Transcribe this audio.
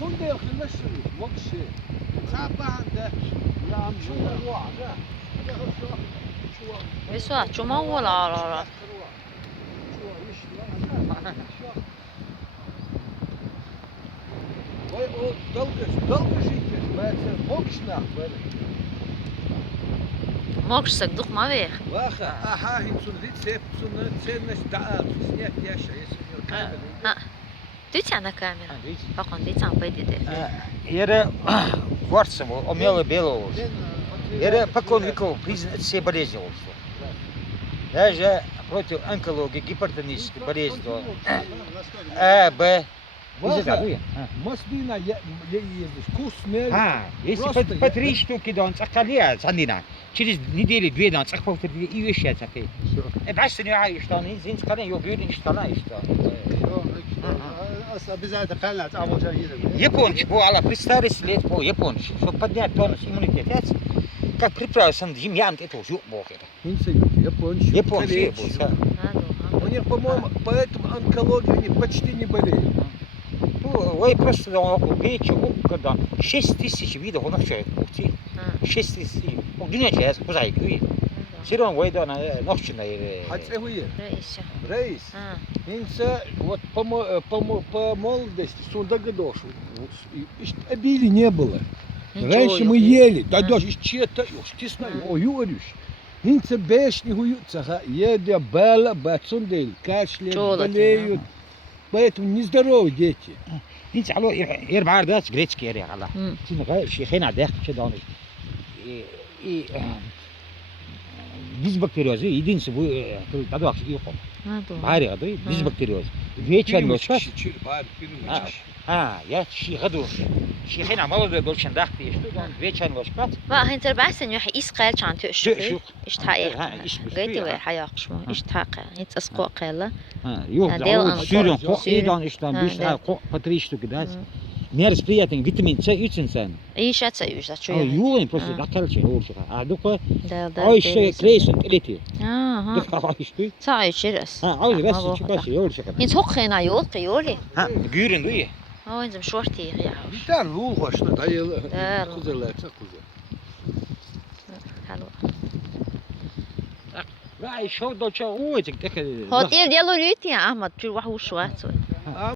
شوندا يخلنا شنو مقشي صعبة عندك يا عم شو واحدة Pessoal, cuma wala. Vay o dalgıç işte. Ben mokşna böyle. Mogš se kdo ma ve? Vaha aha himsun lit sun cennes taat sniyak yaşa yesin Ha. Дивіться на камеру. Bakın diyeceğim böyle de. Ere кварцево, омело белого. Ere покон веков признать все болезни. Даже против онкологии, гипертонической болезни. А, Б. Маслина ездишь, вкусный. Если по 3 штуки да он цахалия, сандина. Через неделю 2 да он цахал и вещи цахи. Баш не عايش تاني زين скален yok görün işte lan işte. Обязательно правильно, а вот Япончик, ala при старости лет по япончик, чтобы поднять тонус иммунитета, как приправился на зимьянт, это уже бог это. Японцы будут. У них, по-моему, поэтому онкология они почти не болеют. Ну, вы просто убейте, когда 6 тысяч видов у нас человек, 6 тысяч. Dünya çeyiz, kuzey köyü. Сирон войда на ночной. Хотя вы Reis. рейс. Инца вот по молодости сюда годов. Обили не было. Раньше мы ели, да даже чьи-то, честно, юрюш. Инца бешни гуются, еда бела, бацундель, кашляют, болеют. Поэтому нездоровы дети. Инца алло, бар дас гречки ере алла. Şimdi şeyin adı şey danış. Дисбактериозы, единственное, вы тогда вообще их баре аду, дисбактериоз. Вечером ночью. Я шихаду. Шихина молодой был чандахты, что он вечером ночью. Va hinter bahsen yuhi isqal çantı şu. Şu. İştahaq. Gayti ve hayaqşmo. İştahaq. Hiç asqo qala. Yok, Делаем сюрен, корм. идан иштан, бишта, по 3 штуки дать. Нерс приятен, витамин С, üçüncü. İşatsa yüzde şu. Юлин просто дакалче, олча. А дука, Del. ай şey kreysen, eleti. Aha. Duka ай şey. Sa içiriz. Ay resti çıkası, olча. Hiç hoqina yol qiyoli. Ha, güren duy. Ha, inzim şorti ya. Bir tane ruh hoşuna dayılı. Да. Kuzelerse kuze. Hallo. Ай, шо до чего, ой, так. Hotel dialo lüti ya Ahmet. Tür wahu şuat.